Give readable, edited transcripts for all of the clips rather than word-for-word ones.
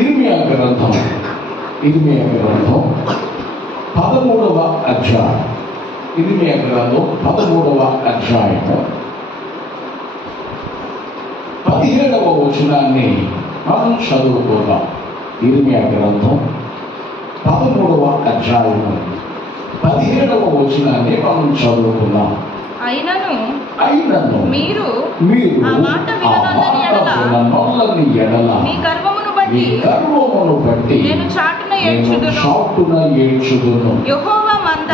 ఇర్మియా గ్రంథం 13వ అధ్యాయం. ఇర్మియా గ్రంథం 13వ అధ్యాయము 17వ వచనాన్ని మనం చదువుకుందాం. ఇర్మియా గ్రంథం 13వ అధ్యాయము 17వ వచనాన్ని మనం చదువుకుందాం. అయినను మీరు ఆ మాట విననొల్లని ఎడల మీ గర్వమును బట్టి నేను చాటున ఏడ్చుదును. యెహోవా మంద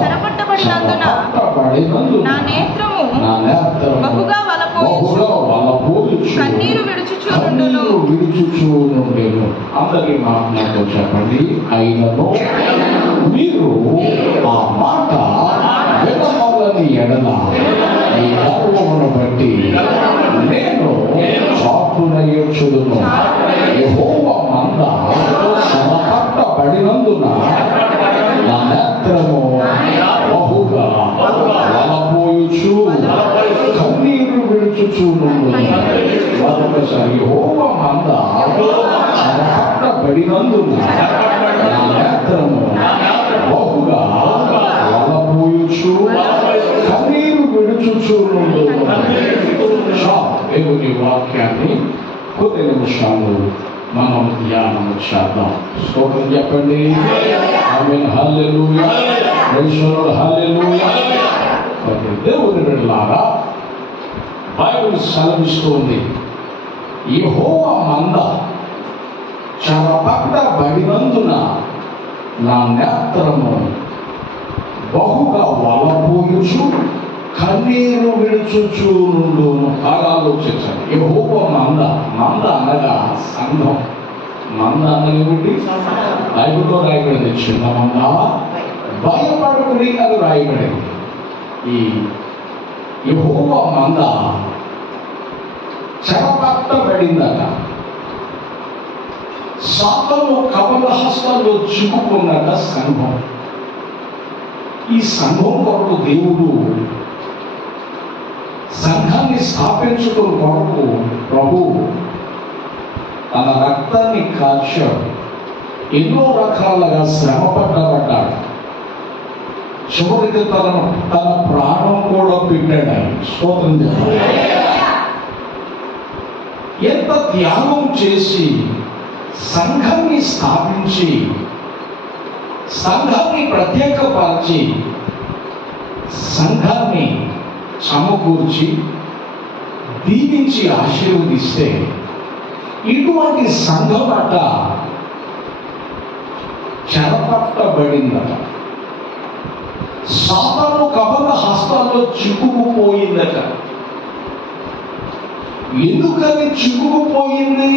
చెరపట్టబడినందున నా నేత్రము బహుగా వలపోయుచు కన్నీరు విడుచుచుండును. అందరి మాటలతో చెప్పండి. అయినను మీరు ఆ మాట విననొల్లని ఎడల మీ గర్వమును బట్టి నేను చాటున ఏడ్చుదును. యెహోవా మంద చెరపట్టబడినందున నా నేత్రము బహుగా వలపోయుచు కన్నీరు విడుచుచుండును. మరొకసారి యెహోవా మంద చెరపట్టబడినందున నా నేత్రము బహుగా వలపోయుచు కన్నీరు విడుచుచుండును. దేవుని వాక్యాన్ని కొద్ది నిమిషాలు మనం ధ్యానం చేద్దాం. స్తోత్రం చెప్పండి. Amen. Hallelujah. Praise the Lord. Hallelujah. దేవుని బిడ్డలారా, బైబిల్ సెలవిస్తుంది, యెహోవా మంద చెరపట్టబడినందున నా నేత్రము బహుగా వలపోయుచు కన్నీరు విడుచుచుండును. బాగా ఆలోచించండి. యెహోవా మంద అనగా సంఘం. మంద అనగా బైబిల్లో రాయబడింది చిన్న మంద భయపడుకుని అని రాయబడింది. ఈ యెహోవా మంద చెరపట్టబడిందట. సాతాను కబల హస్తాల్లో చిక్కుకున్నట సంఘం. ఈ సంఘం కొరకు దేవుడు సంఘాన్ని స్థాపించడం కొరకు ప్రభు తన రక్తాన్ని కాల్చాడు. ఎన్నో రకాలుగా శ్రమ పడ్డాడు. చివరికి తన ప్రాణం కూడా పెట్టాడు. స్తోత్రం చెప్పండి. ఎంత త్యాగం చేసి సంఘాన్ని స్థాపించి సంఘాన్ని ప్రత్యేకపరిచి సంఘాన్ని సమకూర్చి దీవించి ఆశీర్వదిస్తే ఇటువంటి సంఘం అట చెరపట్టబడిందట. సాతాను కబల హస్తాల్లో చిక్కుకుపోయిందట. ఎందుకని చిక్కుకుపోయింది?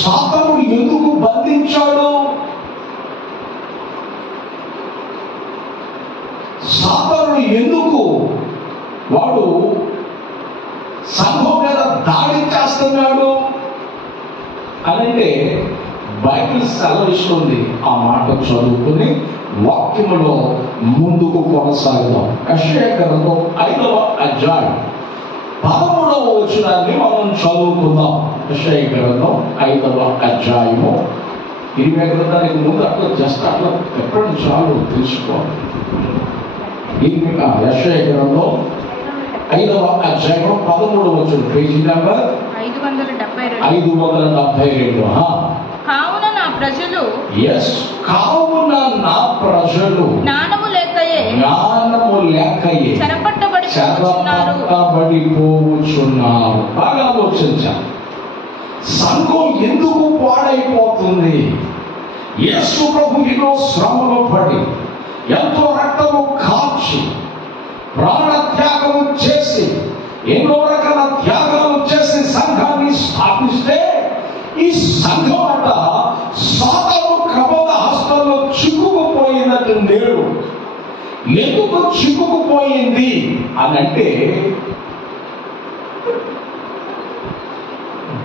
సాతాను ఎందుకు బంధించాడు? సాతాను ఎందుకు వాడు సంఘం మీద దాడి చేస్తున్నాడు అనంటే బైబిల్ సెలవిస్తుంది. ఆ మాట చదువుకుని వాక్యములో ముందుకు కొనసాగుదాం. యెషయా గ్రంథం 5వ అధ్యాయం 13వ వచనాన్ని మనం చదువుకుందాం. యెషయా గ్రంథం 5వ అధ్యాయము. ఇర్మియా గ్రంథానికి ముందు అట్లా అట్లా ఎక్కడ చాలు తెలుసుకోవాలి. యెషయా గ్రంథం 5వ అధ్యాయం 13వ వచనం, పేజీ నెంబర్ 572. కావున నా ప్రజలు జ్ఞానము లేకయే చెరపట్టబడిపోవచ్చున్నారు. బాగా ఆలోచించాలి. సంఘం ఎందుకు పాడైపోతుంది? యేసు ప్రభు ఎన్నో శ్రమలు పడి ఎంతో రక్తము కాచి ప్రాణ త్యాగము చేసి ఎన్నో రకాల త్యాగాలు చేసి సంఘాన్ని స్థాపిస్తే ఈ సంఘం అంట సాతాను కబల హస్తాల్లో చిక్కుకుపోయినట్టు. నేడు ఎందుకు చిక్కుకుపోయింది అనంటే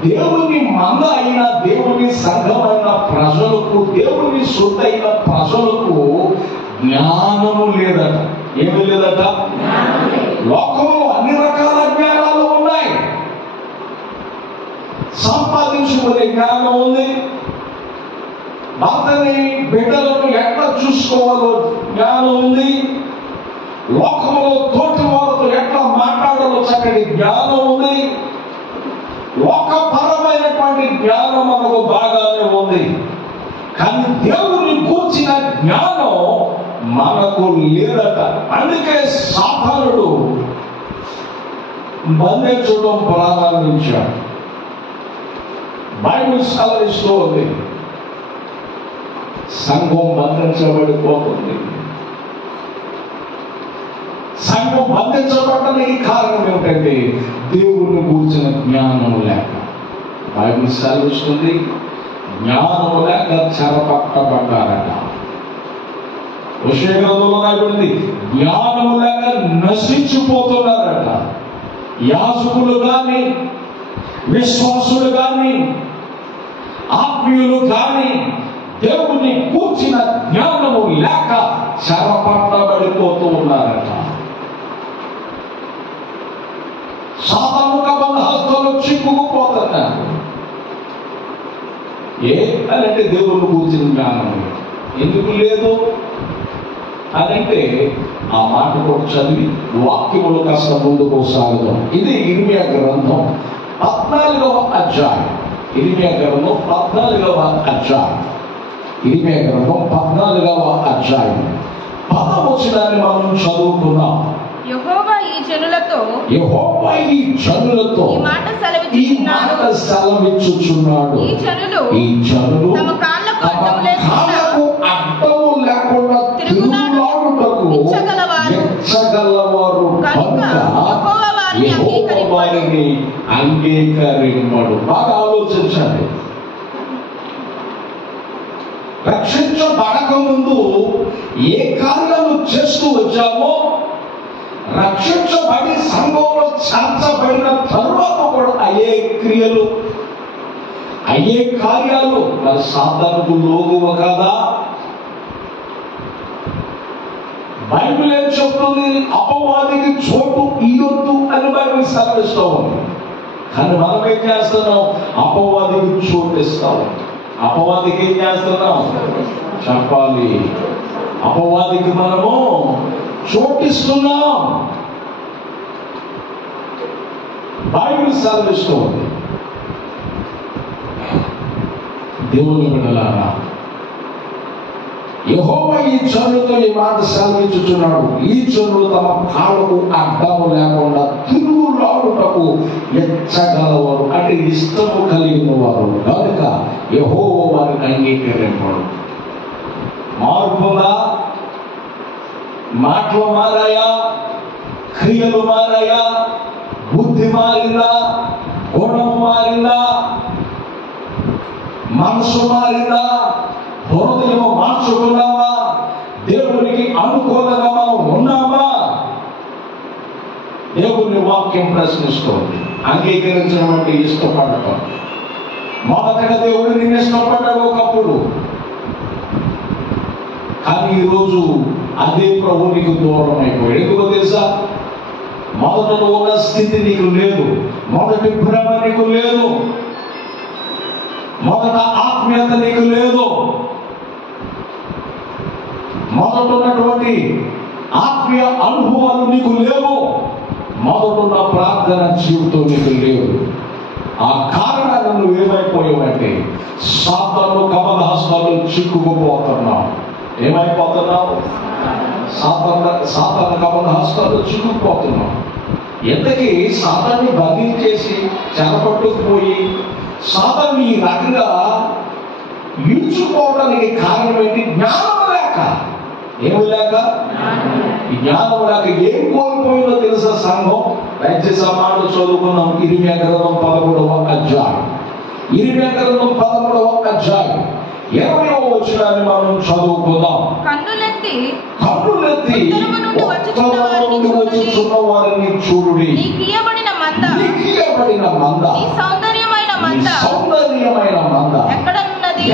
దేవుని మంద అయిన దేవుని సంఘమైన ప్రజలకు, దేవుని సొత్తైన ప్రజలకు జ్ఞానము లేదట. ఏమీ లేదట. లోకంలో అన్ని రకాల జ్ఞానాలు ఉన్నాయి. జ్ఞానం ఉంది, భర్తని బిడ్డలను ఎట్లా చూసుకోవాలో జ్ఞానం ఉంది, లోకంలో తోటి వారితో ఎట్లా మాట్లాడాలో చక్కటి జ్ఞానం ఉంది, లోకపరమైనటువంటి జ్ఞానం మనకు బాగానే ఉంది. కానీ దేవుని కూర్చిన జ్ఞానం మనకు లేదట. అందుకే సాతానుడు బంధించడం ప్రారంభించాడు. బైబిల్ సెలవిస్తూ ఉంది, సంఘం బంధించబడిపోతుంది. సంఘం బంధించబడడానికి కారణం ఏమిటంటే దేవుని కూర్చిన జ్ఞానం లేక. బైబిల్ సెలవిస్తుంది, జ్ఞానం లేక చెరపట్టబడ్డారట. విషయ గ్రంథంలో రాయబడింది, జ్ఞానం లేక నశించిపోతున్నారట. యాజకులు కానీ, విశ్వాసులు కానీ, ఆత్మీయులు కానీ దేవుని కూర్చిన జ్ఞానము లేక చెరపట్టబడిపోతూ ఉన్నారట. సాతాను కబంధహస్తులు చిక్కుకుపోతున్నారు. అనంటే దేవుని కూర్చిన జ్ఞానం ఎందుకు లేదు అనంటే ఆ మాట కూడా చదివి వాక్యములు కాస్త ముందుకు సాగుదాం. ఇది ఇర్మియా గ్రంథం 14వ అధ్యాయం. ఇర్మియా గ్రంథం 14వ అధ్యాయం. ఇర్మియా గ్రంథం 14వ అధ్యాయం 10వ వచనాన్ని మనం చదువుకున్నాం. యెహోవా ఈ జనులతో ఈ మాట సెలవిచ్చుచున్నాడు. ఈ జనులు తమ కాళ్ళకు అడ్డము లేకుండా తిరుగులాడుటకు ఇచ్చగలవారు కనుక యెహోవా వారిని అంగీకరింపడు. బాగా ఆలోచించండి. రక్షించబడక ముందు ఏ కార్యాలు చేస్తూ వచ్చామో, రక్షించబడి సంఘంలో చేర్చబడిన తరువాత కూడా అయ్యే క్రియలు, అయ్యే కార్యాలు మరి సాతానుకు లోగువ కదా. బైబిల్ ఏం చెప్తుంది? అపవాదికి చోటు ఇయ్యొద్దు అని బైబిల్ సెలవిస్తూ ఉంది. కానీ మనం ఏం చేస్తున్నాం? అపవాదికి చోటు ఇస్తాం. అపవాదికి ఏం చేస్తున్నాం చెప్పాలి. అపవాదికి మనము చోటిస్తున్నాం. బైబిల్ సెలవిస్తూ ఉంది. దేవుని బిడ్డలారా, యెహోవా ఈ జనులతో ఈ మాట సెలవిచ్చుచున్నాడు. ఈ జనులు తమ కాళ్ళకు అడ్డము లేకుండా తిరుగులాడుటకు ఎచ్చగలవారు, అంటే ఇష్టము కలిగిన వారు కనుక యెహోవా వారిని అంగీకరింపడు. మార్పుగా మాటలు మారాయా, క్రియలు మారాయా, బుద్ధి మారిందా, గుణము మారిందా, మనసు మారిందా, హృదయం మార్చుకున్నావా, దేవునికి అనుకూలంగా మనం ఉన్నామా? దేవుని వాక్యం ప్రశ్నిస్తోంది. అంగీకరించడం అంటే ఇష్టపడటం. మొదటగా దేవుడు నిన్ను ఇష్టపడ్డాడు ఒకప్పుడు, కానీ ఈరోజు అదే ప్రభు నీకు దూరం అయిపోయాడు. ఎందుకో తెలుసా? మొదట ఉన్న స్థితి నీకు లేదు, మొదటి ప్రేమ నీకు లేదు, మొదట ఆత్మీయత నీకు లేదు, మొదట ఉన్నటువంటి ఆత్మీయ అనుభవాలు నీకు లేవు, మొదటున్న ప్రార్థన జీవితం నీకు లేవు. ఆ కారణాలు నువ్వు ఏమైపోయావంటే సాతాను కబంధహస్తాలు చిక్కుకుపోతున్నావు. ఏమైపోతున్నావు? సాతాను కబంధహస్తాలు చిక్కుకుపోతున్నావు. ఎంతకీ సాతాన్ని బంధించేసి చెరపట్టుకుపోయి సాతాను ఈ రకంగా ఈడ్చుకోవడానికి కారణం ఏంటి? జ్ఞానం లేక. ఏమి లేక? ఈ జ్ఞానం లేక ఏం కోల్పోయిందో తెలుసా సంఘం? దయచేసి ఆ మాట చదువుకున్నాం. ఇర్మియా గ్రంథం 11వ అధ్యాయం. ఇర్మియా గ్రంథం 11వ అధ్యాయం 20వ వచనాన్ని మనం చదువుకుందాం. కన్నులెత్తి వచ్చుచున్న వారిని చూడుడి. నీకియబడిన మంద, ఈ సౌందర్యమైన మంద ఎక్కడనున్నది?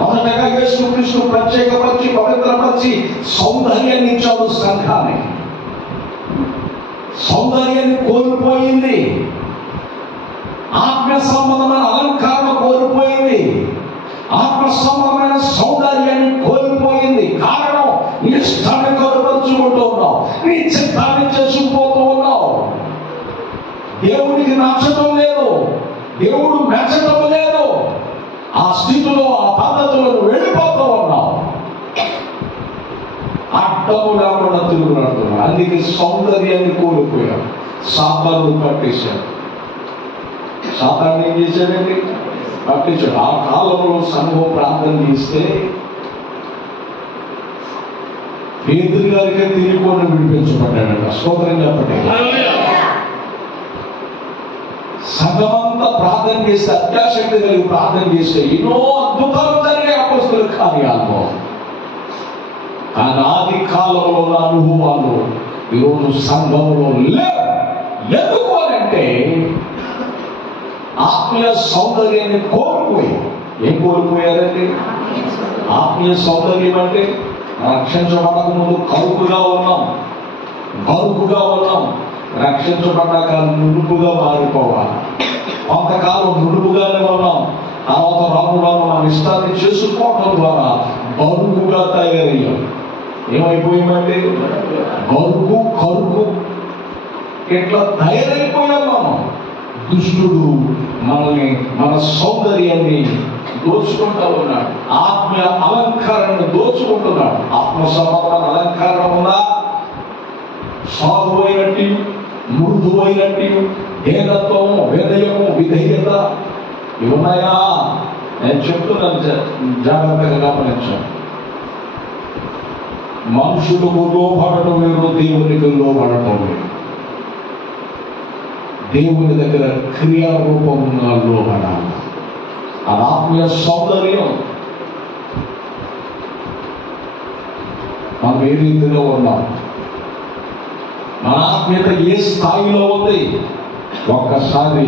మొదటగా యేసుక్రీస్తు ప్రత్యేకపరిచి పవిత్రపరిచి సౌందర్యాన్ని ఇచ్చాడు సంఘాన్ని. సౌందర్యాన్ని కోల్పోయింది. ఆత్మ సంబంధమైన అలంకారం కోల్పోయింది. ఆత్మ సంబంధమైన సౌందర్యాన్ని కోల్పోయింది. కారణం, నీ ఇష్టాన్ని కలుపరుచుకుంటూ ఉన్నావు, నీ చిత్తాన్ని చేసుకుపోతూ ఉన్నావు. దేవుడికి నచ్చటం లేదు, దేవుడు మెచ్చటం లేదు. ఆ స్థితిలో, ఆ పద్ధతులను వెళ్ళిపోతూ ఉన్నావు. అడ్డము లేకుండా తిరుగుతున్నాడు. అందుకే సౌందర్యాన్ని కోల్పోయాడు. సాతాను పట్టేశాడు. సాతాను ఏం చేశాడండి? పట్టించాడు. ఆ కాలంలో సంఘం ప్రార్థన చేస్తే పేతురు గారికి తిరిగిపోయిన విడిపించబడ్డాడంట. స్తోత్రం చెప్పండి. సంఘమంతా ప్రార్థన చేస్తే, అత్యాశక్తి కలిగి ప్రార్థన చేస్తే ఎన్నో అద్భుతాలు జరిగే అపొస్తలుల కార్యాల్లో. ఆది కాలంలో అనుభవాలు ఈరోజు సంఘంలో లేవు. ఎందుకు అంటే ఆత్మీయ సౌందర్యాన్ని కోల్పోయి. ఏం కోల్పోయారండి? ఆత్మీయ సౌందర్యం అంటే రక్షించబడక ముందు కరుకుగా ఉన్నాం, బరుకుగా ఉన్నాం. రక్షించబడ్డాక నునుపుగా మారిపోవాలి. కొంతకాలం నునుపుగానే ఉన్నాం, తర్వాత రాను రాను మన ఇష్టాన్ని చేసుకోవడం ద్వారా బరుకుగా తయారయ్యాం. ఏమైపోయామంటే బరుకు, కరుకు ఇట్లా తయారైపోయాం మనం. దుష్టుడు మనల్ని, మన సౌందర్యాన్ని దోచుకుంటూ ఉన్నాడు. ఆత్మీయ అలంకారాన్ని దోచుకుంటున్నాడు. ఆత్మ సంబంధమైన అలంకారం ఉందా? సాధువైనట్టు, మృదువైనట్టు, ఏకత్వము, వినయము, విధేయత ఇవున్నాయా? నేను చెప్తున్నాను, జాగ్రత్తగా గమనించాను. మనుషులకు లోబడటం వేరు, దేవునికి లోబడటం వేరు. దేవుని దగ్గర క్రియారూపంగా లోబడాలి. ఆ ఆత్మీయ సౌందర్యం మనం ఏ రీతిలో ఉన్నాం, మన ఆత్మీయత ఏ స్థాయిలో ఉంది ఒక్కసారి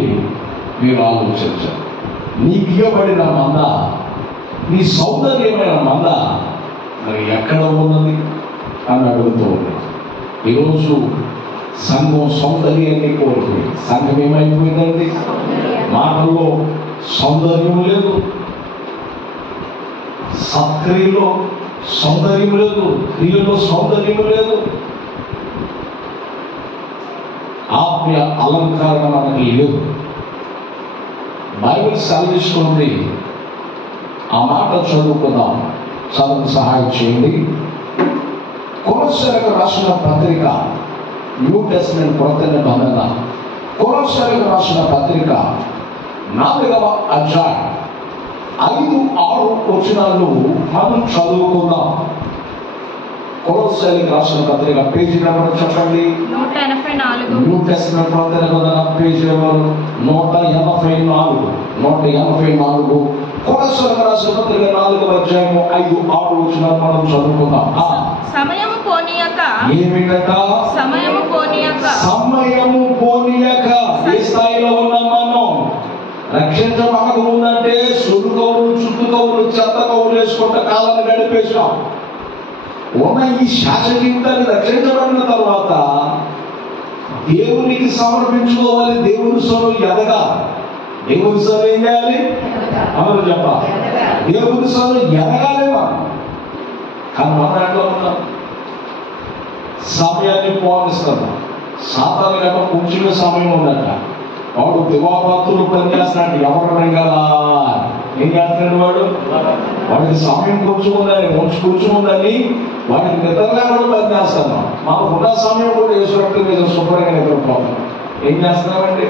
మీరు ఆలోచించాలి. నీకు ఇవ్వబడిన మంద, నీ సౌందర్యమైన మంద మరి ఎక్కడ ఉన్నది అని అడుగుతూ ఉంది. ఈరోజు సంఘం సౌందర్యాన్ని కోల్పోయి, సంఘం ఏమైపోయిందండి? మాటల్లో సౌందర్యం లేదు, సత్క్రియలో సౌందర్యం లేదు, క్రియలో సౌందర్యం లేదు. ఆత్మీయ అలంకరణ మనకి లేదు. బైబిల్ సెలవిస్తుంది. ఆ మాట చదువుకుందాం. చదువు సహాయం చేయండి. కొలస్సీలకు రాసిన పత్రిక, న్యూ టెస్టమెంట్ కొత్త నిబంధన, కొలస్సీలకు రాసిన పత్రిక 4వ అధ్యాయం 5-6 వచనాలు మనం చదువుకుందాం. కొలస్సీలకు రాసిన పత్రిక పేజీ నెంబర్ చెప్పండి. 184. న్యూ టెస్టమెంట్ కొత్త నిబంధన పేజీ నెంబర్ 184. కొలస్సీలకు రాసిన పత్రిక 4వ అధ్యాయం 5-6 వచనాలు మనం చదువుకుందాం. సమయము పోనీయక, ఏమిటట? సమయము పోనీయక, సమయము పోనీయక. ఏ స్థాయిలో ఉన్నాం మనం? రక్షించబడక ముందంటే సుడు కౌలు, చుట్టు కౌలు, చెత్త కౌలు వేసుకుంటే కాలాన్ని గడిపేశాం. ఉన్న ఈ శాస జీవితాన్ని రక్షించబడిన తర్వాత దేవునికి సమర్పించుకోవాలి. దేవుని సొమ్ము ఎదగాలి. దేవుని సొమ్ము ఏం చేయాలి? అందరూ చెప్పాలి. దేవుని సొమ్ము ఎదగాలి మనం. కానీ మన దాంట్లో ఉన్నాం, సమయాన్ని పోనిస్తాం. సాతాను గట్ట కొంచెమే సమయం ఉందట. వాడు దివారాత్రులు పనిచేస్తున్నాడు. ఎవరు రంగాలా ఏం చేస్తున్నాడు వాడు? వాడికి సమయం కొంచెం ఉందని వాడికి నిద్రగా కూడా పనిచేస్తాను. మాకు ఉన్న సమయం కూడా వేసినట్టు మీద శుభ్రంగా నిద్రపోతాం. ఏం చేస్తున్నామండి?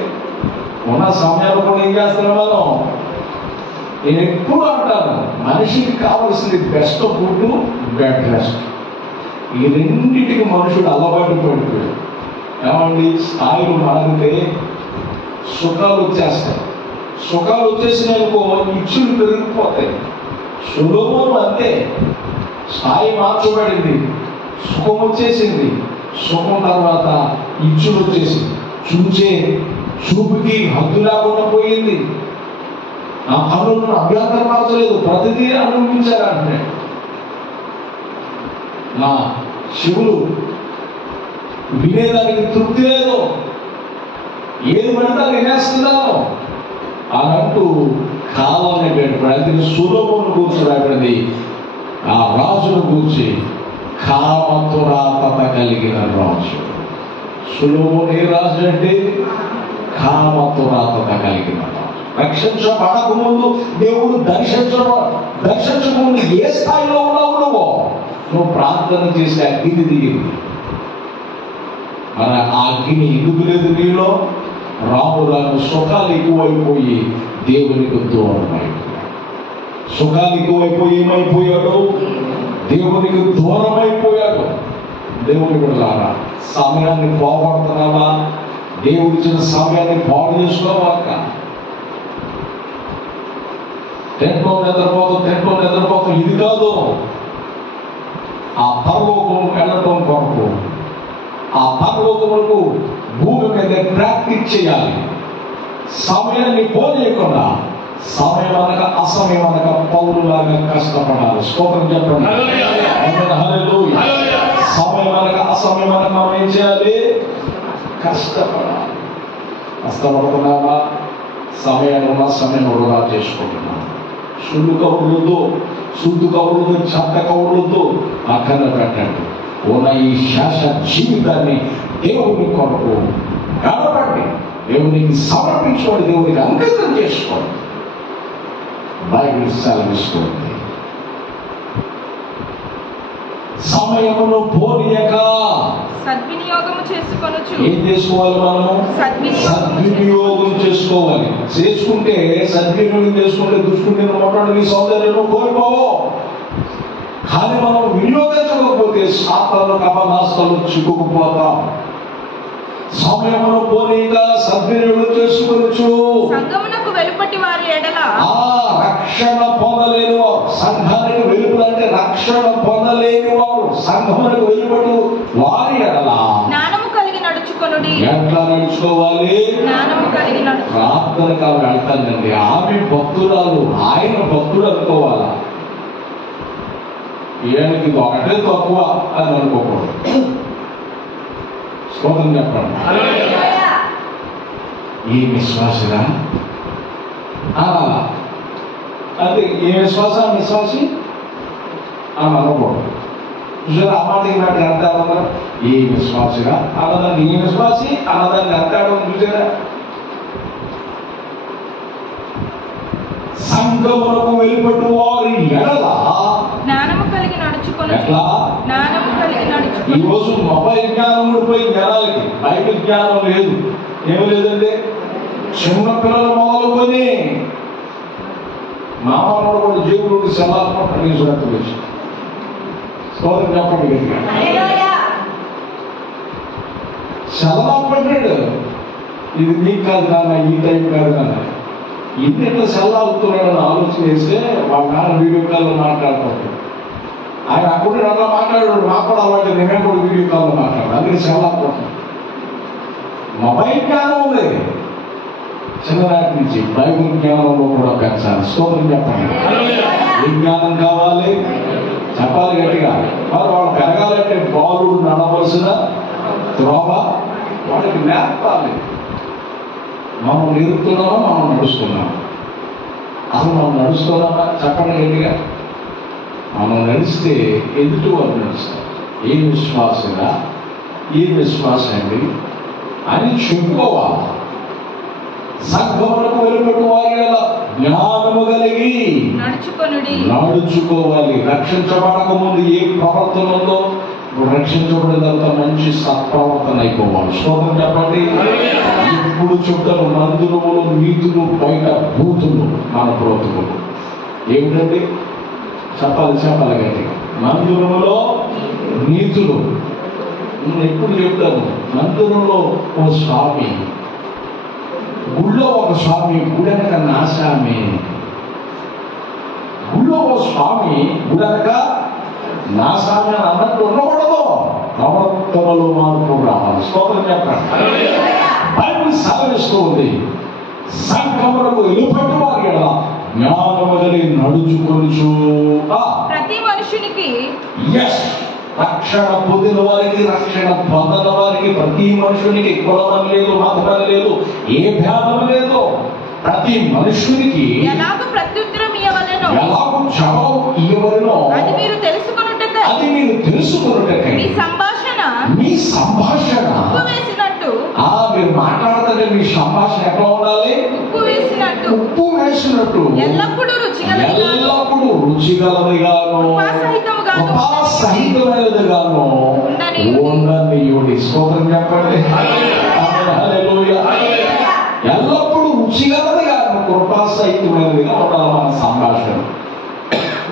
ఉన్న సమయాలు కూడా ఏం చేస్తున్నాం మనం? నేను ఎప్పుడు అంటాను, మనిషికి కావలసింది బెస్ట్ ఫుడ్, బెడ్ రెస్ట్. ఈ రెండింటికి మనుషుడు అలవాటు పడిపోయాడు. ఏమండి? స్థాయిలు మారితే సుఖాలు వచ్చేస్తాయి. సుఖాలు వచ్చేసినాకో ఇచ్చులు పెరిగిపోతాయి. సులభం అంతే. స్థాయి మార్చబడింది, సుఖం వచ్చేసింది. సుఖం తర్వాత ఇచ్చులు వచ్చేసింది. చూపుకి హద్దు లేకుండా పోయింది. నా పనులను అభ్యంతరం మార్చలేదు, ప్రతిదీ అనుభవించాలంటే. నా శివులు వినేదానికి తృప్తి లేదు. ఏది పడితే వినేస్తున్నాను. అని అంటూ కాలాన్ని గడిపాడు. అయితే సొలొమోను గురించి రాబడింది, ఆ రాజును గురించి కామతురాతత కలిగిన రాజు. సొలొమోను ఏ రాజు అంటే కామతురాతత కలిగిన రాజు. రక్షించబడక ముందు దేవుడు దర్శించకముందు ఏ స్థాయిలో ఉన్నావు నువ్వు ప్రార్థన చేసే అగ్ని దిగింది. మన ఆ అగ్ని ఎందుకు లేదు నీలో? రామురాను సుఖాలు ఎక్కువైపోయి దేవునికి దూరం అయిపోయాడు. సుఖాలు ఎక్కువైపోయి ఏమైపోయాడు? దేవునికి దూరం అయిపోయాడు. దేవుని బిడ్డలారా, సమయాన్ని పోగొడుతున్నావా? దేవుడి ఇచ్చిన సమయాన్ని పాడు చేసుకోవాక తింటూ నిద్రపోతాం. ఇది కాదు, ఆ పరలోకం వెళ్ళటం కొరకు, ఆ పరలోకములకు భూమి మీద ప్రాక్టీస్ చేయాలి. సమయాన్ని పోనీయకుండా సమయం అనక అసమయం అనక పౌరులాగా కష్టపడాలి. స్తోత్రం చెప్పండి. హల్లెలూయా. సమయం అనక అసమయం అనక మనం ఏం చేయాలి? కష్టపడాలి. కష్టపడుతున్నావా? సమయాన్ని సమయం వృధా చేసుకుంటున్నాం. సుళ్ళు కౌరులతో, శుద్ధు కౌరులతో, చెత్త కౌరులతో పక్కన పెట్టండి. ఉన్న ఈ శాస జీవితాన్ని దేవుని కొరకు గడపండి. దేవునికి సమర్పించుకోండి, దేవునికి అంకితం చేసుకోండి. బైబిల్ సెలవిస్తుంది, సమయమును పోనీయక సద్వినియోగము చేసుకొనుచు. ఏం చేసుకోవాలి? మనము సద్వినియోగం చేసుకోవాలి. సద్వినియోగం చేసుకుంటే దుష్టుని మాట్లాడు నీ సౌందర్యం కోల్పోవు. కానీ మనం వినియోగించకపోతే శాపాలు కపనాస్తాలు చిక్కుకుపోతాం. సమయమును పోనీక సద్వినియోగం చేసుకోవచ్చు. సంఘమునకు వెలుపటి వారి ఎడల రక్షణ పొందలేని వారు, సంఘానికి వెలుపలంటే రక్షణ పొందలేని వారు, సంఘమునకు వెలుపటి వారి ఎడల జ్ఞానము కలిగి నడుచుకొనుడి. ఎట్లా నడుచుకోవాలి? జ్ఞానము కలిగి నడుచు. ప్రార్థనకు ఆమె వెళ్తానండి, ఆమె భక్తురాలు, ఆయన భక్తుడు అనుకోవాలా? ఈయనకి ఒకటే తక్కువ అని అనుకోకూడదు. స్తోత్రం చెప్పండి. ఈ విశ్వాసగా అంటే ఏ విశ్వాసి అని అనుకోండి. చూసారా ఆ మాట ఈ మాట ఎంత అన్నారు? ఏ విశ్వాసిగా అన్నదాన్ని, ఏ విశ్వాసి అన్నదాన్ని ఎంత చూసారా? సంఘమునకు వెలుపటి వారి ఎడల జ్ఞానము కలిగి నడుచుకొని. ఎట్లా? జ్ఞానము కలిగి నడుచుకొని. ఈ రోజు మొబైల్ జ్ఞానం ఉండిపోయి జనాలకి బైబిల్ జ్ఞానం లేదు. ఏమి లేదండి, చిన్న పిల్లలు మొదలుకొని మామూలు కూడా జేబులోకి సెల్లాపట్టు వేసి స్తోత్రం చెప్పండి గట్టిగా. సెల్లాపడ్డాడు, ఇది నీకు కాదు నాన్న, ఈ టైం కాదు నాన్న. ఇంత సెల్లాగుతున్నాడని ఆలోచన చేస్తే వాళ్ళ నాన్న వీడియో కాల్లో మాట్లాడుతాడు. ఆయన అప్పుడు అలా మాట్లాడాడు, నాకు కూడా అలాంటి నేనే కూడా వీడియో కాల్లో మాట్లాడాడు. అందుకే సెల్లాపడుతుంది. మొబైల్ జ్ఞానం ఉంది, చిన్ననాటి నుంచి బైబిల్ జ్ఞానంలో కూడా పెంచాలి. స్తోత్రం చెప్పండి. ఏ జ్ఞానం కావాలి? చెప్పాలి గట్టిగా. మరి వాళ్ళు పెరగాలంటే బాలుడు నడవలసిన త్రోవ వాళ్ళకి నేర్పాలి. మనం నిరుతున్నామా? మనం నడుస్తున్నాం. అసలు మనం నడుస్తున్నామా? చెప్పండి గట్టిగా. మనం నడిస్తే ఎదుటి వాళ్ళు నడుస్తారు. ఏ విశ్వాసంగా, ఏ విశ్వాసం అండి అని చెప్పుకోవాలి. సంఘమునకు వెలుపటి వారి జ్ఞానము కలిగి నడుచుకోవాలి. రక్షించబడక ముందు ఏ ప్రవర్తన ఉందో రక్షించబడిన తర్వాత మంచి సత్ప్రవర్తన అయిపోవాలి. స్తోత్రం చెప్పండి. ఇప్పుడు చెప్తాను, మందులు నీతులు బయట బూతులు మన బ్రతుకులు ఏమిటండి? చెప్పాలి గట్టిగా. మందిరంలో నీతులు. ఎప్పుడు చెప్తాను, మందిరంలో ఓ స్వామి, గుళ్ళో ఒక స్వామి, గుడనక నా స్వామి. గుళ్ళో ఒక స్వామి, గుడనక నా స్వామి అని అన్నట్టు ఉండకూడదు. ప్రవర్తనలో మార్పు రావాలి. స్తోత్రం చెప్పండి. బైబిల్ సెలవిస్తూ ఉంది, సంఘమునకు వెలుపటి వారి ఎడల జ్ఞానము కలిగి నడుచుకొనుచు. ప్రతి మనుషునికి రక్షణ పొందిన వారికి, రక్షణ పొందని వారికి, ప్రతి మనుషునికి కులం లేదు, మతం లేదు, ఏ భేదం లేదు. ప్రతి మనుషునికి ఎలాగూ ప్రత్యుత్తరం ఇవ్వవలెనో ఎలాగూ జవాబు ఇవ్వవలెనో అది మీరు తెలుసుకొనుటకై మీ సంభాషణ ఉప్పు వేసినట్టు మీరు మాట్లాడుతుంటే మీ సంభాషణ ఎట్లా ఉండాలి? ఉప్పు వేసినట్టు ఎల్లప్పుడూ రుచిగలదిగాను కృపాసహితమైనదిగాను ఉండనియుడి. స్తోత్రం చెప్పండి. హల్లెలూయా. ఎల్లప్పుడూ రుచిగలదిగాను కృపాసహితమైనదిగా ఉండాలి మన సంభాషణ.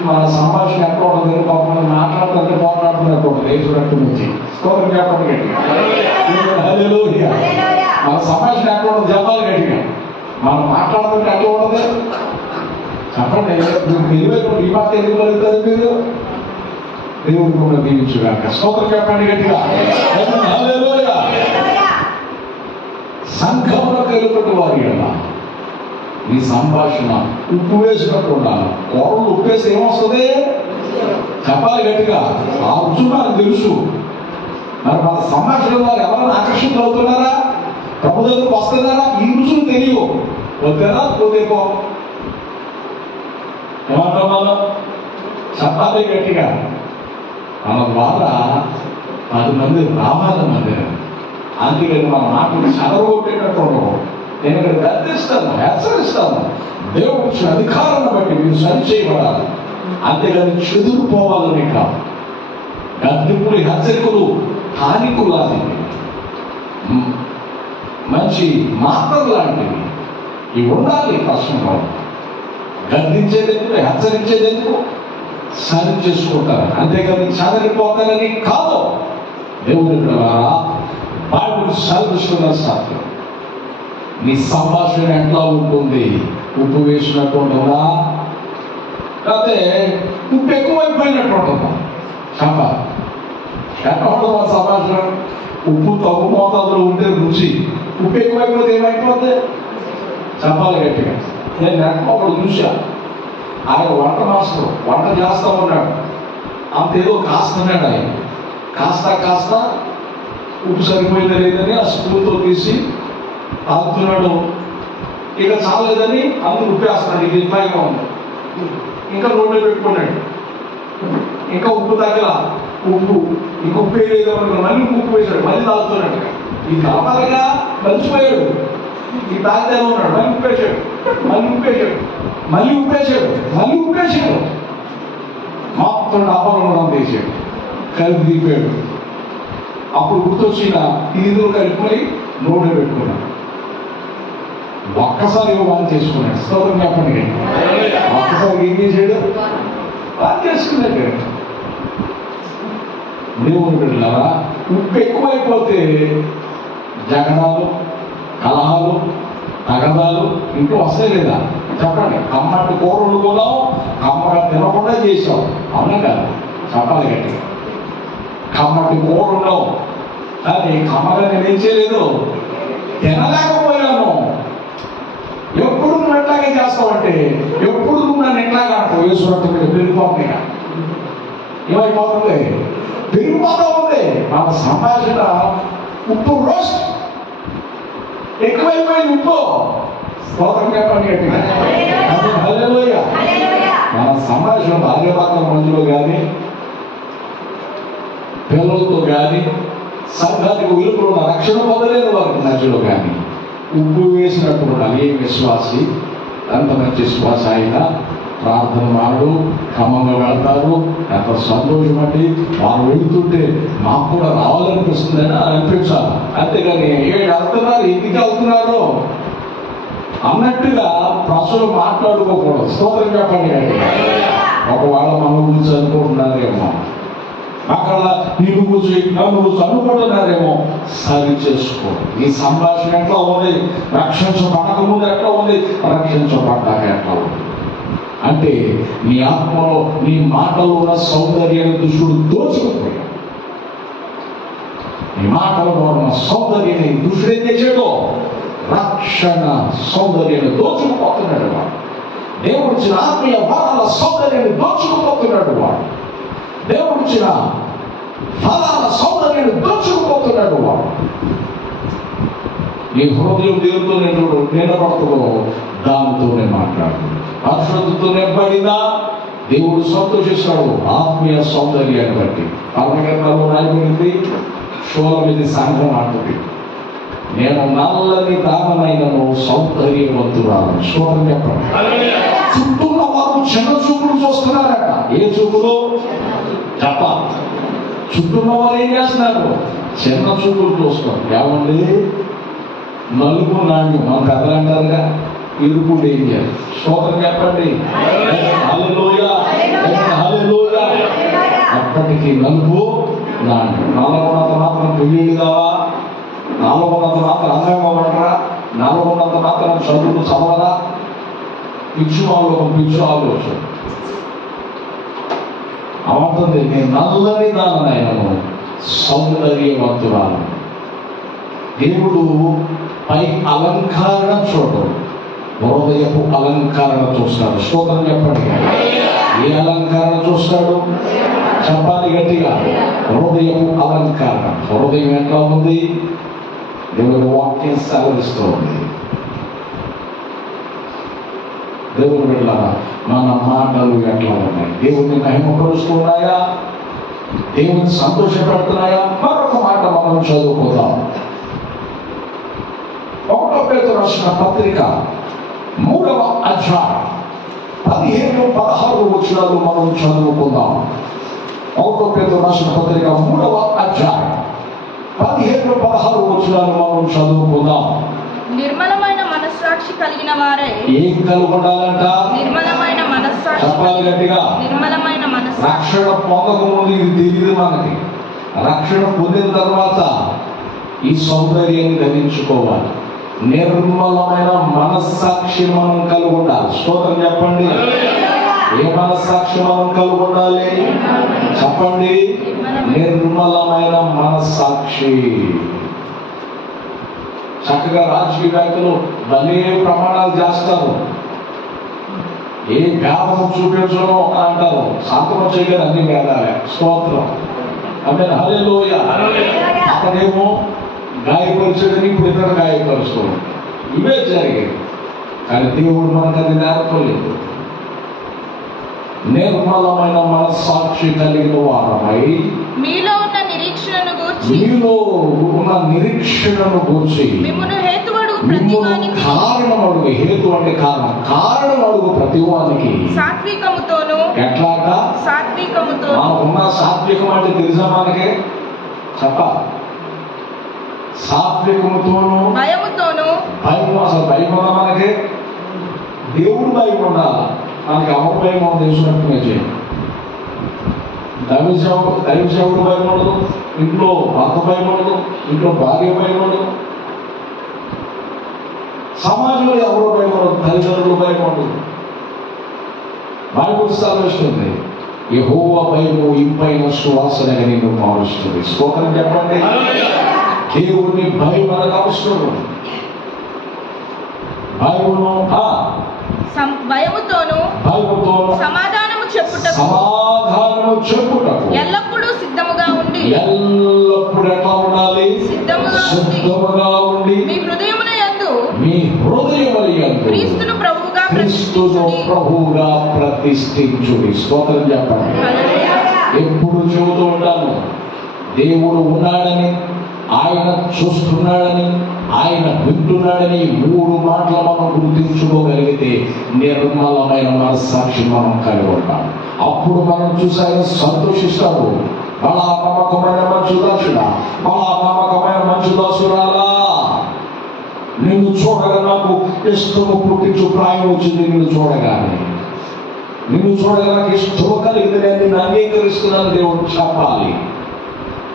మన సంభాషణ ఎక్కడ ఉంటుంది? పాపం మాట్లాడుతుంటే పోట్లాడుతున్నట్టు దేవుడు నుంచి. స్తోత్రం చెప్పండి గట్టిగా. హల్లెలూయా. మన సంభాషణ ఎక్కడ ఉంటుంది? చెప్పాలి గట్టిగా. మనం మాట్లాడుతుంటే ఎట్లా ఉండదు? చెప్పండి. ఈ మాట ఎందుకు కలుగుతారు మీరు? దేవుడు కూడా దీవించుగాక. స్తోత్రం చెప్పండి గట్టిగా. హల్లెలూయా. సంఘంలో కలుగుతున్న వారి ఈ సంభాషణ ఉప్పు వేసినట్టు ఉండాలి. కూరలు ఉప్పు వేసి ఏమొస్తుంది? చెప్పాలి గట్టిగా. ఆ రుచి నాకు తెలుసు. మరి మన సంభాషణ వారు ఎవరైనా ఆకర్షితులు అవుతున్నారా? ప్రభు దగ్గరకు వస్తున్నారా? ఈ రుచులు తెలియవు. వద్దారా? పోతేపో ఏమంటాం మనం? చెప్పాలి గట్టిగా. మన ద్వారా 10 మంది రావాలి మందిరం. అందుకని మన మాటలు చెదరగొట్టేటట్టు ఉండవు. నేను ఇక్కడ గర్దిస్తాను, హెచ్చరిస్తాను. దేవుడు ఇచ్చిన అధికారాన్ని బట్టి మీరు సరి చేయబడాలి. అంతేగాని చెదిరిపోవాలని కాదు. గర్దింపులు, హెచ్చరికలు హానికులు లాంటివి, మంచి మాత్రలు లాంటివి. ఇవి ఉండాలి కష్టంలో. గర్దించేదెందుకు, హెచ్చరించేదెందుకు? సరి చేసుకుంటారు. అంతేగాని చెదరిపోతారని కాదు. దేవుడి ద్వారా బైబిల్ సెలవిస్తున్న సత్యం. నీ సంభాషణ ఎట్లా ఉంటుంది? ఉప్పు వేసినట్టు ఉంటుందా? లేకపోతే ఉప్పు ఎక్కువైపోయినట్టు ఉంటుందా? చెప్పాలి. ఎట్లా ఉంటుంది ఆ సంభాషణ? ఉప్పు తగ్గు మోతాదులో ఉంటే రుచి. ఉప్పు ఎక్కువైపోతే ఏమైపోతే? చెప్పాలి గట్టిగా. నేను ఎక్కడో ఒకడు చూసా. ఆయన వంట మాస్టర్, వంట చేస్తా ఉన్నాడు. అంతేదో కాస్తున్నాడు ఆయన. కాస్త ఉప్పు సరిపోయిందా లేదని ఆ స్పూన్తో తీసి తాగుతున్నాడు. ఇక చాలేదని అందుకు ఉప్పు వేస్తున్నాడు. ఇది ఇట్లాగే ఉంది. ఇంకా నోట్లో పెట్టుకున్నాడు. ఇంకా ఉప్పు తగ్గల. ఉప్పు ఇంక ఉప్పు వేయలేదు. మళ్ళీ ఉప్పు వేశాడు. మళ్ళీ తాగుతున్నాడు. ఇది కావాలిగా మర్చిపోయాడు. ఇది తాగితే ఉన్నాడు. మళ్ళీ ఉప్పు వేసాడు. మొత్తం డాబాలో తీసాడు. కలిపి దింపాడు. అప్పుడు గుర్తొచ్చిన ఈదులు కలుపుకొని నోట్లో పెట్టుకున్నాడు. ఒక్కసారి బాగా చేసుకున్నాడు. స్తోత్రం చెప్పండి. ఒక్కసారి ఏం చేశాడు? బాగా చేసుకున్నాడు. దేవుని బిడ్డలారా, ఉప్పు ఎక్కువైపోతే జగడాలు, కలహాలు, తగదాలు ఇంట్లో వస్తాయి లేదా? చెప్పండి. కమ్మటి కూర వండుకున్నావు, కమ్మగా తినకుండా చేసావు. అవునా కదా? చెప్పాలి గట్టి. కమ్మటి కూర ఉండవు కానీ కమ్మగా నేనేం చేయలేదు, తినలేకపోయాను. ఎప్పుడు నువ్వు ఎట్లాగే చేస్తావంటే, ఎప్పుడు నువ్వు నన్ను ఎట్లాగా అంటావు? వేసుకుంటే పెరిగిపోతుంది. ఏమైపోతుంది? పెరిగిపోతా ఉంది. మన సంభాషణ ఉప్పు రోస్ట్ ఎక్కువైపోయింది. ఉప్పు స్తోత్రం చెప్పండి గట్టిగా. హల్లెలూయా. మన సంభాషణ భార్యాభర్తల మధ్యలో కానీ, పిల్లలతో కానీ, సంఘానికి విలువలు ఉన్న రక్షణ పొందలేని వారికి మధ్యలో కానీ ఉప్పు వేసినట్టు ఉండాలి. ఏ విశ్వాసి, ఎంత మంచి విశ్వాస అయినా ప్రార్థన వాడు క్రమంగా వెళ్తారు. ఎంత సంతోషం అండి. వారు వెళుతుంటే మాకు కూడా రావాలనిపిస్తుందని అనిపించాలి. అంతేగాని వెళ్తున్నారు, ఎందుకు వెళ్తున్నారు అన్నట్టుగా ప్రజలు మాట్లాడుకోకూడదు. స్తోత్రం చెప్పండి. ఒకవేళ మన గురించి అనుకుంటున్నారేమో, అక్కడ నీకు గురించి నన్ను గురించి అనుకుంటున్నారేమో, సరి చేసుకో. నీ సంభాషణ ఎట్లా ఉంది? రక్షించబడక ముందు ఎట్లా ఉంది? రక్షించబడ్డాక ఎట్లా ఉంది? అంటే నీ ఆత్మలో, నీ మాటలో ఉన్న సౌందర్యాన్ని దుష్టుడు దోచుకుపోయాడు. నీ మాటలో ఉన్న సౌందర్యాన్ని దుష్టుడు ఏం చేశాడు? రక్షణ సౌందర్యాన్ని దోచుకుపోతున్నాడు వాడు. దేవుడు ఇచ్చిన ఆత్మీయ వరాల సౌందర్యాన్ని దోచుకుపోతున్నాడు వాడు. దేవుడు ఇచ్చిన ఫలాల సౌందర్యాన్ని దోచుకుపోతున్నాడు వాడు. నీ హృదయం దేవుడితో నిండబడుతుందో దానితోనే మాట్లాడుతుంది. పరిశుద్ధతో నింపబడినా దేవుడు సంతోషిస్తాడు ఆత్మీయ సౌందర్యాన్ని బట్టి. పరమగంధంలో రాయబడింది, షోలమిది సంఘం అంటుంది, నేను నల్లని దానమైనను సౌందర్యవంతురాలు. స్తోత్రం చెప్పండి. చుట్టూన్న వారు చిన్న చూపులు చూస్తున్నారట. ఏ చూపులు చెప్ప? చుట్టూన్న వారు ఏం చేస్తున్నారు? చిన్న చూపులు చూస్తారు. ఏమండి, నలుపు నాణ్యం మన కథలు అంటారుగా, ఇరుపు డేంజర్. స్తోత్రం చెప్పండి. హల్లెలూయా, హల్లెలూయా. అప్పటికి నలుపు నాణ్యం. నల్లగొన్నంత మాత్రం పెళ్ళిళ్ళు కావా? నల్లగొన్నంత మాత్రం అందంగా ఉండరా? నల్లగొన్నంత మాత్రం చదువులు చదవరా? పిచ్చు ఆలోచన, పిచ్చు ఆలోచన అవంటుంది, నేను నల్లని దానైనను సౌందర్యవంతురాలు. దేవుడు పై అలంకరణ చూడడు, హృదయపు అలంకరణ చూస్తాడు. స్తోత్రం చెప్పండి. ఏ అలంకరణ చూస్తాడు? చెప్పాలి గట్టిగా. హృదయపు అలంకరణ. హృదయం ఎట్లా ఉంది? దేవుడి వాక్యం సెలవిస్తూ ఉంది. దేవుడు బిడ్డలారా, మన మాటలు ఎట్లా ఉన్నాయి? దేవుడిని మహిమపరుస్తున్నాయా? దేవుని సంతోషపెడుతున్నాయా? మరొక మాట మనం చదువుకుందాం. 1 పేతురు రాసిన పత్రిక 3వ అధ్యాయం 15-16 వచనాలు మనం చదువుకుందాం. 1 పేతురు రాసిన పత్రిక 3వ అధ్యాయం 15-16 వచనాలు మనం చదువుకుందాం. నిర్మలమైన మనస్సాక్షి కలిగిన వారే. ఏం కలిగి ఉండాలంట? నిర్మలమైన మనస్సాక్షి. చెప్పాలి గట్టిగా. నిర్మలమైన మనస్సాక్షి. రక్షణ పొందక ముందు ఇది తెలియదు మనకి. రక్షణ పొందిన తర్వాత ఈ సౌందర్యాన్ని ధరించుకోవాలి. నిర్మలమైన మనస్సాక్షి మనం కలిగి ఉండాలి. స్తోత్రం చెప్పండి. ఏ మనస్సాక్షి మనం కలిగి ఉండాలి? చెప్పండి. నిర్మలమైన మనస్సాక్షి. చక్కగా రాజకీయ వ్యక్తులు భలే ప్రమాణాలు చేస్తారు. ఏ భేదము చూపించడం అని అంటారు. సంతకం చేయగలి అన్ని భేదాలే. స్తోత్రం. అంటే హల్లెలూయా. అక్కడేమో గాయపరిచేదని ఇప్పుడు ఇతర గాయపరుస్తాడు. ఇవే జరిగాయి. కానీ దేవుడు మనకు అది నేర్పలేదు. నిర్మలమైన మనస్సాక్షి కలిగిన వారమై మీలో ఉన్న నిరీక్షణను గూర్చి, మీలో ఉన్న నిరీక్షణను గూర్చి మిమ్మును హేతువడు ప్రతివానికి, కారణం అడుగు. హేతు అంటే కారణం. కారణం అడుగు ప్రతివానికి సాత్వికముతోను. ఎట్లాట? సాత్వికముతో. మనకున్న సాత్వికం అంటే తెలుసా మనకి? చెప్ప. సాత్వికముతోను, భయముతోను. భయం. అసలు భయం ఉందా మనకి? దేవుడు భయం ఉండాలి. మనకి అమ్మ భయం ఉంది, తెలిసినట్టుగా చేయండి. దైవసేవుడు భయం ఉండదు, ఇంట్లో భర్త భయం ఉండదు, ఇంట్లో భార్య భయం ఉండదు, సమాజంలో ఎవరో భయం ఉండదు, తల్లిదండ్రులు భయం ఉండదు. బైబిల్ సెలవిస్తుంది, యెహోవా భయము ఇంపైన సువాసనగా నిన్ను మారుస్తుంది. స్తోత్రం చెప్పండి. దేవుడిని భయం మనకు అవసరం. భయమును భయముతోను సమాధానము చెప్పుటకు ఎల్లప్పుడూ సిద్ధముగా ఉండి. ఎల్లప్పుడు ఎట్లా ఉండాలి? సిద్ధముగా ఉండి మీ హృదయమునందు క్రీస్తును ప్రభువుగా ప్రతిష్ఠించుడి. స్తోత్రం చెప్పండి. ఎప్పుడు చెబుతూ ఉంటాను, దేవుడు ఉన్నాడని, ఆయన చూస్తున్నాడని, ఆయన వింటున్నాడని 3 మాటలు మనం గుర్తించుకోగలిగితే నిర్మలమైన మనస్సాక్షి మనం కలిగి ఉంటాం. అప్పుడు మనం చూసి ఆయన సంతోషిస్తాడు. బలా నమ్మకమైన మంచు దాసుడా, బలా నమ్మకమైన మంచు దాసురాలా, నిన్ను చూడగా నాకు ఇష్టము పుట్టించు ప్రాయం వచ్చింది. నిన్ను చూడగానే నాకు ఇష్టము కలిగింది, నేను నిన్ను అంగీకరిస్తున్నాను దేవుడు చెప్పాలి.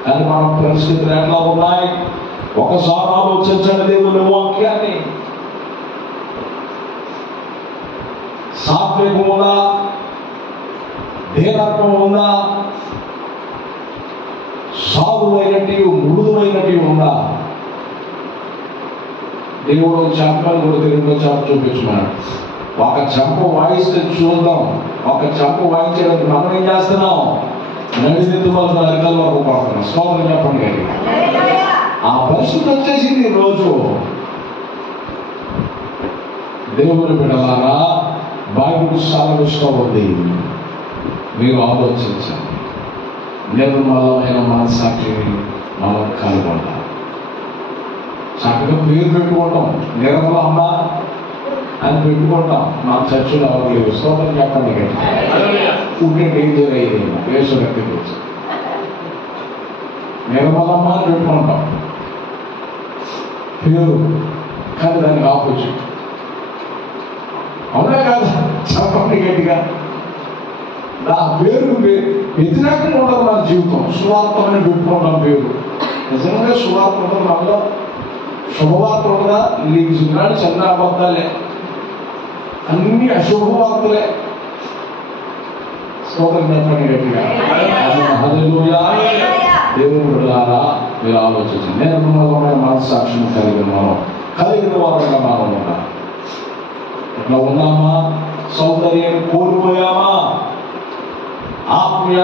కానీ మన పరిస్థితులు ఎట్లా ఉన్నాయి? ఒకసారి ఆలోచించండి దేవుని వాక్యాన్ని. సాత్వికం ఉందా? ధీరత్వం ఉందా? సాధువైనట్టు మృదువైనట్టు ఉందా? దేవుడు చెంపలు కూడా రెండో చెంప చూపించున్నాడు. ఒక చెంప వాయిస్తే చూద్దాం, ఒక చెంప వాయించడానికి మనం ఏం చేస్తున్నాం? నడినెత్తు వరకు అరికల వరకు పడుతున్నాం. స్తోత్రం చెప్పండి. కానీ ఆ పరిస్థితి వచ్చేసింది. రోజు దేవుని బిడ్డలారా, బైబిల్ సెలవిస్తూ ఉంది, మీరు ఆలోచించండి. నిర్మలమైన మనసాక్షిని మనం కలిగి ఉండాలి. చక్కగా పేరు పెట్టుకుంటాం, నిర్మల అమ్మ అని పెట్టుకుంటాం. మా చర్చిలో అవలేదు. స్తోత్రం చెప్పండి. ఉంటే డేంజర్ అయ్యేది వేసు వ్యక్తి గురించి. నిర్మలమ్మ అని పెట్టుకుంటాం పేరు, కానీ దానికి ఆపోజిట్. అవునా కాదు? చెప్పండి గట్టిగా. నా పేరు వ్యతిరేకంగా ఉండదు మన జీవితం. సువార్తమని పెట్టుకుంటాం పేరు. నిజంగా సువార్త ఉండదు మనలో. శుభవార్త ఉండదా? లీజున్నాడు చిన్న అబద్ధాలే, అన్ని అశుభవార్తలే. స్తోత్రం చెప్పండి గట్టిగా. హల్లెలూయా. దేవుని బిడ్డలారా, మీరు ఆలోచించండి. నిర్మలమైన మనస్సాక్షిని కలిగిన వారంగా మనం ఉన్నాం. ఇట్లా ఉన్నామా? సౌందర్యాన్ని కోల్పోయామా? ఆత్మీయ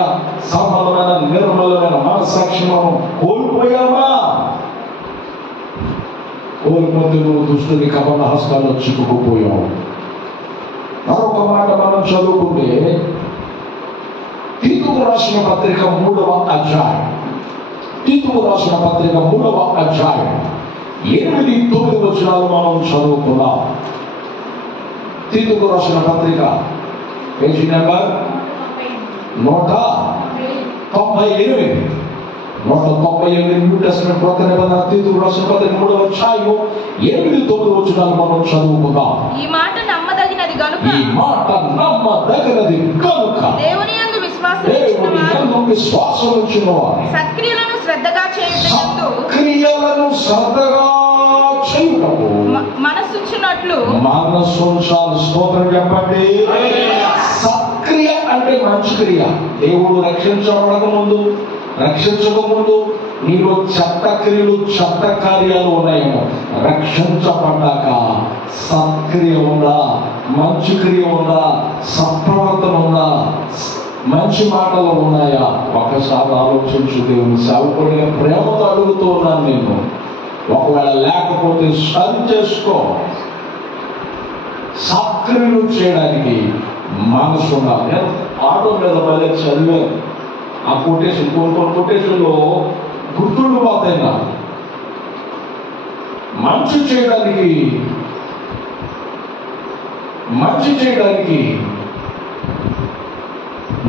సంబంధమైన నిర్మలమైన మనస్సాక్షి మనం కోల్పోయామా? కోల్పోతే నువ్వు దుష్టుని కపట హస్తాల్లో చిక్కుకుపోయావు. మరొక మాట మనం చదువుకుంటే తీతుకు రాసిన పత్రిక 3వ అధ్యాయం, తీతుకు రాసిన పత్రిక 3వ అధ్యాయం 8-9 వచనాలు మనం చదువుకున్నాం. తీతుకు రాసిన పత్రిక పేజీ నెంబర్ 198. 198 న్యూ టెస్టమెంట్ కొత్త నిబంధన తీతుకు రాసిన పత్రిక 3వ అధ్యాయం 8-9 వచనాలు మనం చదువుకుందాం. ఈ మాట నమ్మదగినది గనుక దేవుని యందు విశ్వాసం ఉంచిన వారు సత్క్రియలను శ్రద్ధగా చేయుటకు మనస్సుంచినట్లు మనస్సుంచాలి. స్తోత్రం చెప్పండి. సత్క్రియ అంటే మంచి క్రియ. దేవుడు రక్షించకముందు నీలో చెత్త క్రియలు, చెత్త కార్యాలు ఉన్నాయేమో. రక్షించబడ్డాక సత్క్రియ ఉందా, మంచి క్రియ ఉందా, సత్ప్రవర్తన ఉందా, మంచి మాటలు ఉన్నాయా? ఒకసారి ఆలోచించు. దేవుని సేవకుడిగా ప్రేమతో అడుగుతూ ఉన్నాను నేను. ఒకవేళ లేకపోతే సరి చేసుకో. సత్క్రియలు చేయడానికి మనసు ఉండాలి. ఆటో మీద బయట చదివాను ఆ కొటేషన్. కొన్ని కొటేషన్లో గుర్తుండిపోతాయి. మంచి చేయడానికి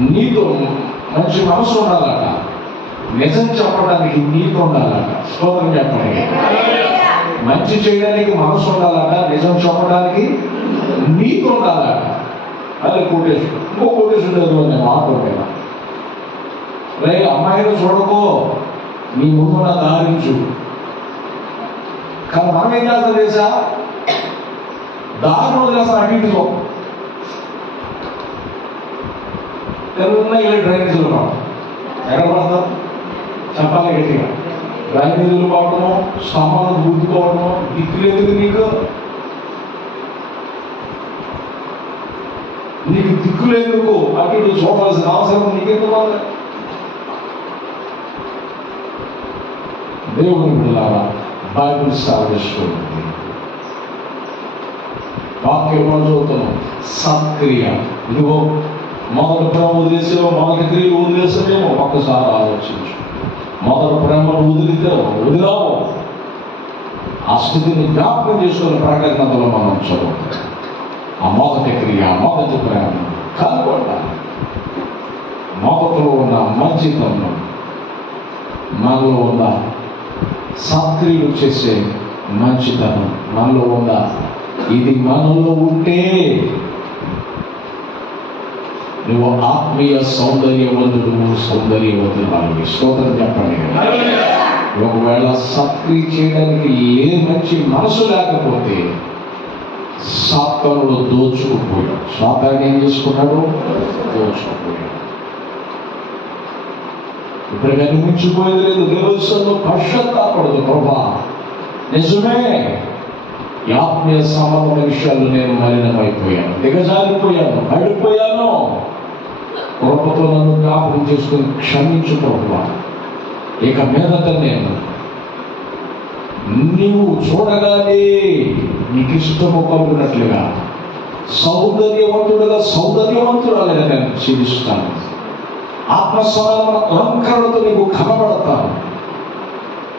నీతో మంచి మనసు ఉండాలట. నిజం చెప్పడానికి నీతి ఉండాలట. స్తోత్రం చెప్పండి. మంచి చేయడానికి మనసు ఉండాలట, నిజం చెప్పడానికి నీతి ఉండాలట. అదే కొటేషన్. ఇంకో కొటేషన్ చదువు నేను ఆటో మీద. రే అమ్మాయిని చూడకో, నీ ముందున్న దారించు. కానీ మనం ఏం చేస్తాం తెలుసా? దారిలో చేస్తాం. అన్నింటిలో తెల్ల ఇలా డ్రైనేజీలు రావడం. ఎక్కడ పడతాం? చెప్పాలి గట్టిగా. డ్రైనేజీలు పోవడము, స్తంభాలు దూకుకోవడము. దిక్కులేదు నీకు దిక్కులేందుకు అటు ఇటు చూడాల్సిన అవసరం నీకెందుకు? దేవుని బిడ్డలారా, బైబిల్ సెలవిస్తుంది. వాక్యం చదువుతున్నాం. సత్క్రియ. ఇదిగో మొదటి ప్రేమ వదిలేసేవో, మొదటి క్రియలు వదిలేసేవేమో. ఒక్కసారి ఆలోచించు. మొదటి ప్రేమను వదిలావు. ఆ స్థితిని జ్ఞాపకం చేసుకుని ప్రకటనలో మనం చదువుతాం. ఆ మొదటి క్రియ, మొదటి ప్రేమ కనుగొంటాలి. మొదటిలో ఉన్న మంచితనం, మనలో ఉన్న సత్క్రియలు చేసే మంచితనం మనలో ఉందా? ఇది మనలో ఉంటే నువ్వు ఆత్మీయ సౌందర్యవంతురాలివి. స్తోత్రం చెప్పండి. ఒకవేళ సత్క్రియ చేయడానికి మంచి మనసు లేకపోతే సాతానుడు దోచుకుపోయాడు. సాతాను ఏం చేసుకున్నాడు? దోచుకుపోయాడు. ఇప్పుడు కనిపించిపోయేది లేదు. దేవస్థానంలో పశ్చాత్తాపడదు. ప్రభా నిజమే, ఈ ఆత్మీయ సంబంధం విషయాలు నేను మలినమైపోయాను, దిగజారిపోయాను, పడిపోయాను. కృపతో నన్ను జ్ఞాపకం చేసుకుని క్షమించు ప్రభువా. ఇక మీదట నేను నీవు చూడగానే నీకు ఇష్టము కలుగునట్లుగా సౌందర్యవంతుడుగా సౌందర్యవంతురాలుగా నేను జీవిస్తాను. ఆత్మస్వరమైన అలంకరణతో నీకు కనబడతాను.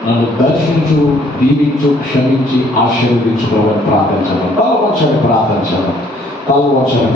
నన్ను దర్శించు, దీవించు, క్షమించి ఆశీర్వదించుకోవాలని ప్రార్థించడం. తల వంచండి, ప్రార్థించడం. తల వంచండి.